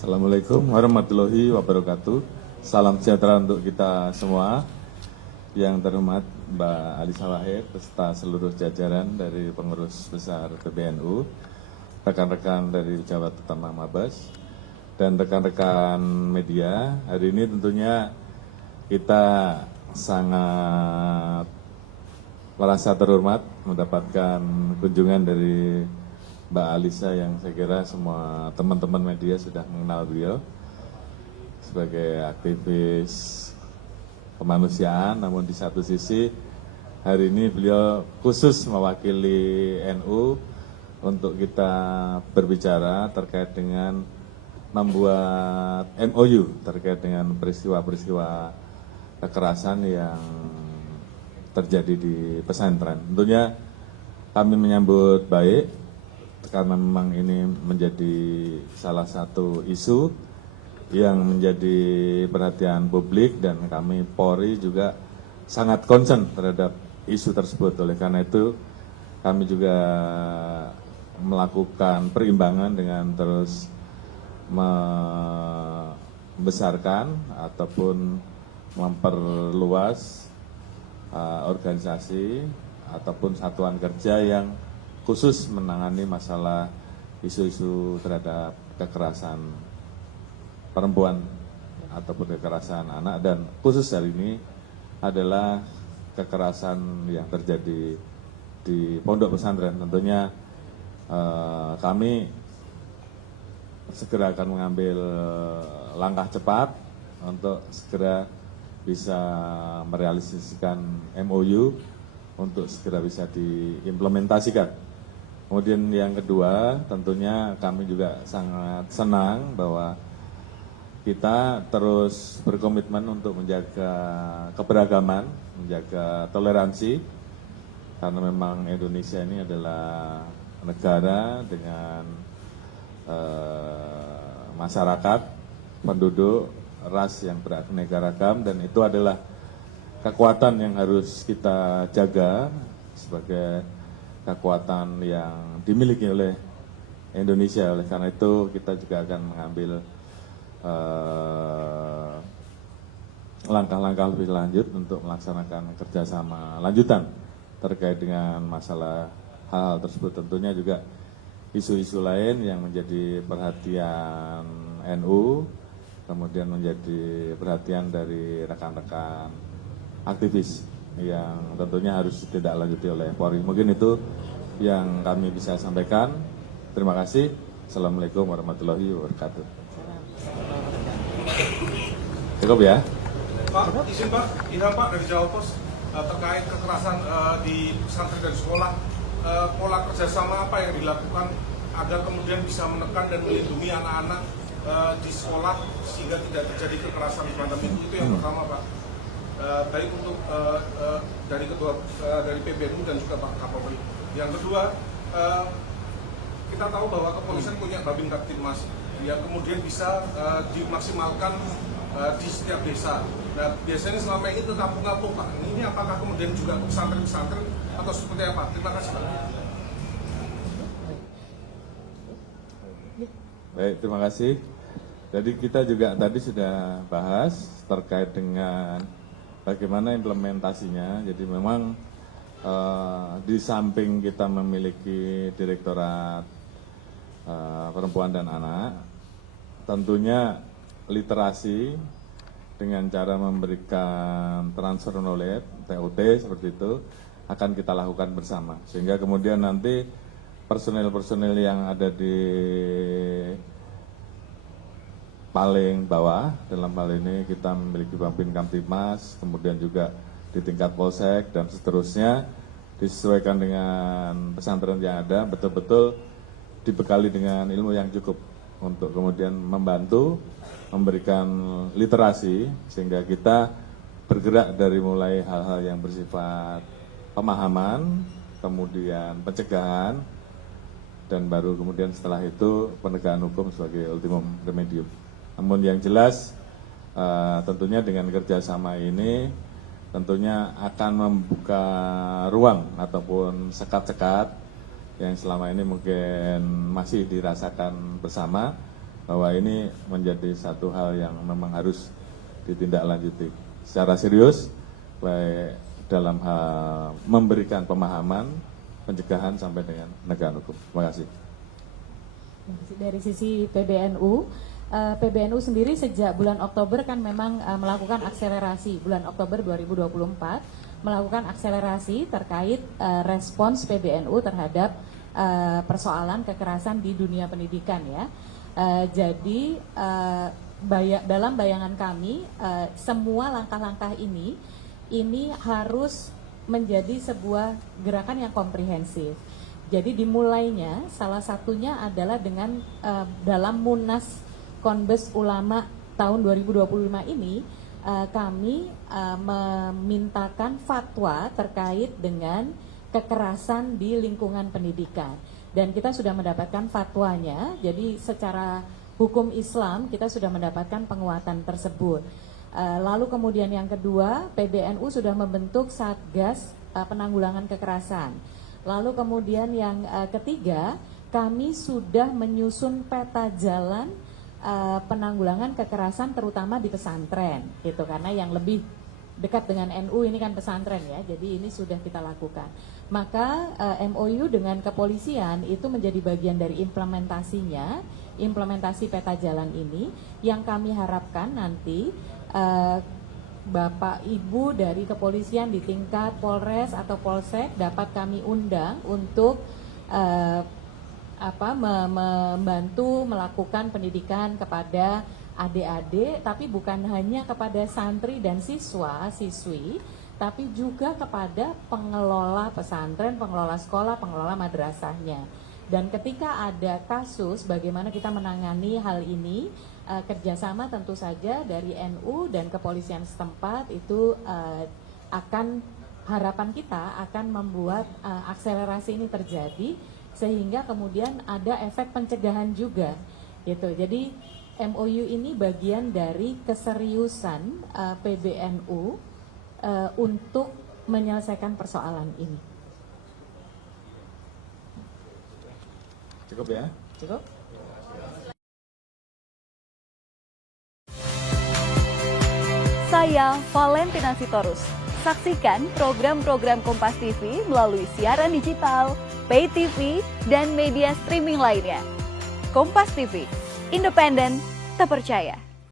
Assalamualaikum warahmatullahi wabarakatuh. Salam sejahtera untuk kita semua. Yang terhormat Mbak Alisa Wahid beserta seluruh jajaran dari pengurus besar PBNU, rekan-rekan dari pejabat utama Mabes, dan rekan-rekan media. Hari ini tentunya kita sangat merasa terhormat mendapatkan kunjungan dari Mbak Alisa yang saya kira semua teman-teman media sudah mengenal beliau sebagai aktivis kemanusiaan, namun di satu sisi hari ini beliau khusus mewakili NU untuk kita berbicara terkait dengan membuat MOU terkait dengan peristiwa-peristiwa kekerasan yang terjadi di pesantren. Tentunya kami menyambut baik karena memang ini menjadi salah satu isu yang menjadi perhatian publik dan kami Polri juga sangat concern terhadap isu tersebut. Oleh karena itu kami juga melakukan perimbangan dengan terus membesarkan ataupun memperluas organisasi ataupun satuan kerja yang khusus menangani masalah isu-isu terhadap kekerasan perempuan ataupun kekerasan anak, dan khusus hari ini adalah kekerasan yang terjadi di pondok pesantren. Tentunya kami segera akan mengambil langkah cepat untuk segera bisa merealisasikan MOU untuk segera bisa diimplementasikan. Kemudian yang kedua, tentunya kami juga sangat senang bahwa kita terus berkomitmen untuk menjaga keberagaman, menjaga toleransi, karena memang Indonesia ini adalah negara dengan masyarakat, penduduk, ras yang beraneka ragam, dan itu adalah kekuatan yang harus kita jaga sebagai kekuatan yang dimiliki oleh Indonesia. Oleh karena itu kita juga akan mengambil langkah-langkah lebih lanjut untuk melaksanakan kerjasama lanjutan terkait dengan masalah hal-hal tersebut. Tentunya juga isu-isu lain yang menjadi perhatian NU, kemudian menjadi perhatian dari rekan-rekan aktivis yang tentunya harus tidak lanjuti oleh Polri. Mungkin itu yang kami bisa sampaikan. Terima kasih. Assalamualaikum warahmatullahi wabarakatuh. Cukup ya? Pak, izin Pak, Ilham Pak dari Jawa Pos terkait kekerasan di pesantren dan sekolah, pola kerjasama apa yang dilakukan agar kemudian bisa menekan dan melindungi anak-anak di sekolah sehingga tidak terjadi kekerasan semacam itu yang pertama Pak. Baik untuk dari ketua dari PBNU dan juga Pak Kapolri. Yang kedua, kita tahu bahwa kepolisian punya Babin Kaptipmas yang kemudian bisa dimaksimalkan di setiap desa. Nah, biasanya selama ini ke kampung-kampung Pak. Ini apakah kemudian juga pesantren-pesantren atau seperti apa? Terima kasih Pak. Baik, terima kasih. Jadi kita juga tadi sudah bahas terkait dengan bagaimana implementasinya. Jadi memang di samping kita memiliki Direktorat Perempuan dan Anak, tentunya literasi dengan cara memberikan transfer knowledge, TOT seperti itu, akan kita lakukan bersama. Sehingga kemudian nanti personil-personil yang ada di paling bawah, dalam hal ini kita memiliki Babin Kamtipmas, kemudian juga di tingkat Polsek dan seterusnya, disesuaikan dengan pesantren yang ada, betul-betul dibekali dengan ilmu yang cukup untuk kemudian membantu memberikan literasi sehingga kita bergerak dari mulai hal-hal yang bersifat pemahaman, kemudian pencegahan, dan baru kemudian setelah itu penegakan hukum sebagai ultimum remedium. Namun yang jelas tentunya dengan kerjasama ini tentunya akan membuka ruang ataupun sekat-sekat yang selama ini mungkin masih dirasakan bersama, bahwa ini menjadi satu hal yang memang harus ditindaklanjuti secara serius, baik dalam hal memberikan pemahaman, pencegahan sampai dengan penegakan hukum. Terima kasih. Dari sisi PBNU, PBNU sendiri sejak bulan Oktober kan memang melakukan akselerasi, bulan Oktober 2024 melakukan akselerasi terkait respons PBNU terhadap persoalan kekerasan di dunia pendidikan ya. Jadi dalam bayangan kami semua langkah-langkah ini harus menjadi sebuah gerakan yang komprehensif. Jadi dimulainya salah satunya adalah dengan dalam Munas Konbes Ulama tahun 2025 ini kami memintakan fatwa terkait dengan kekerasan di lingkungan pendidikan. Dan kita sudah mendapatkan fatwanya, jadi secara hukum Islam kita sudah mendapatkan penguatan tersebut. Lalu kemudian yang kedua, PBNU sudah membentuk Satgas Penanggulangan Kekerasan. Lalu kemudian yang ketiga, kami sudah menyusun peta jalan penanggulangan kekerasan terutama di pesantren, gitu, karena yang lebih dekat dengan NU ini kan pesantren ya, jadi ini sudah kita lakukan. Maka MOU dengan kepolisian itu menjadi bagian dari implementasinya, implementasi peta jalan ini, yang kami harapkan nanti Bapak Ibu dari kepolisian di tingkat Polres atau Polsek dapat kami undang untuk membantu melakukan pendidikan kepada adik-adik, tapi bukan hanya kepada santri dan siswa-siswi, tapi juga kepada pengelola pesantren, pengelola sekolah, pengelola madrasahnya. Dan ketika ada kasus, bagaimana kita menangani hal ini, kerjasama tentu saja dari NU dan kepolisian setempat itu harapan kita akan membuat akselerasi ini terjadi, sehingga kemudian ada efek pencegahan juga, gitu. Jadi MOU ini bagian dari keseriusan PBNU untuk menyelesaikan persoalan ini. Cukup ya? Cukup. Saya Valentina Sitorus. Saksikan program-program Kompas TV melalui siaran digital, pay TV, dan media streaming lainnya. Kompas TV, independen, terpercaya.